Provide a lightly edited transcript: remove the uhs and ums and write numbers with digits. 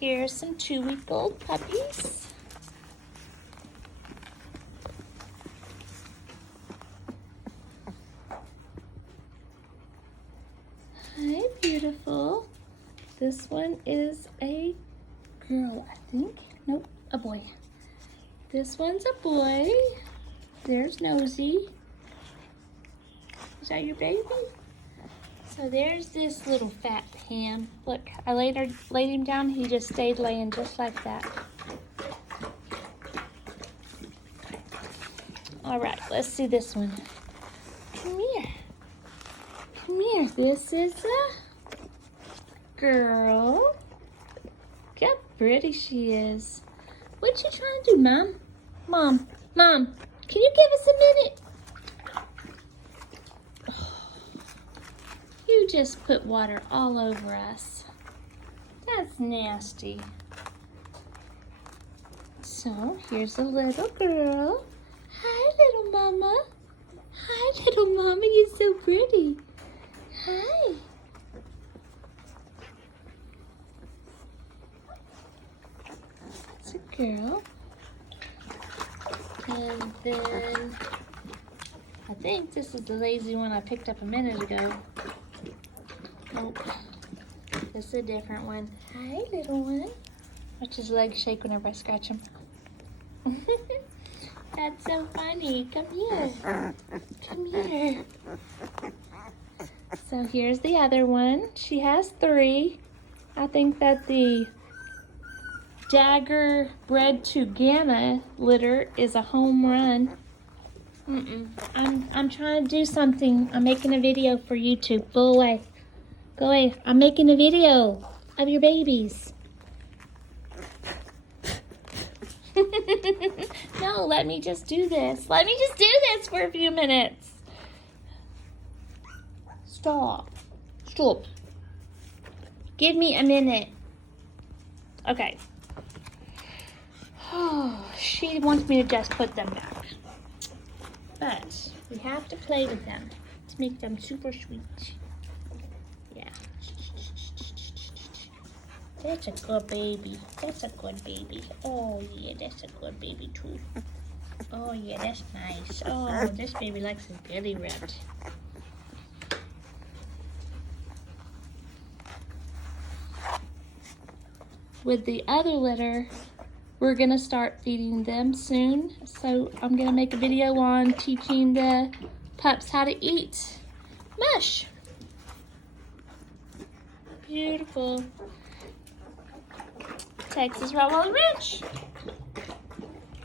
Here's some 2-week-old puppies. Hi, beautiful. This one is a girl, I think. Nope, a boy. This one's a boy. There's Nosy. Is that your baby? So there's this little fat ham. Look, I laid him down. He just stayed laying just like that. All right, let's see this one. Come here. Come here. This is a girl. Look how pretty she is. What you trying to do, Mom? Mom, can you give us a minute? You just put water all over us. That's nasty. So here's a little girl. Hi, little mama. Hi, little mama. You're so pretty. Hi. It's a girl. And then I think this is the lazy one I picked up a minute ago. Nope. This is a different one. Hi, little one. Watch his legs shake whenever I scratch him. That's so funny. Come here. Come here. So here's the other one. She has 3. I think that the Dagger bred to GAMA litter is a home run. I'm trying to do something. I'm making a video for YouTube. Go away. Go away. I'm making a video of your babies. No, let me just do this. Let me just do this for a few minutes. Stop. Stop. Give me a minute. Okay. Oh, she wants me to just put them back. But we have to play with them to make them super sweet. Yeah. That's a good baby. That's a good baby. Oh, yeah, that's a good baby, too. Oh, yeah, that's nice. Oh, this baby likes his belly rubbed. With the other litter, we're going to start feeding them soon. So I'm going to make a video on teaching the pups how to eat mush. Beautiful. Texas Rottweiler Ranch.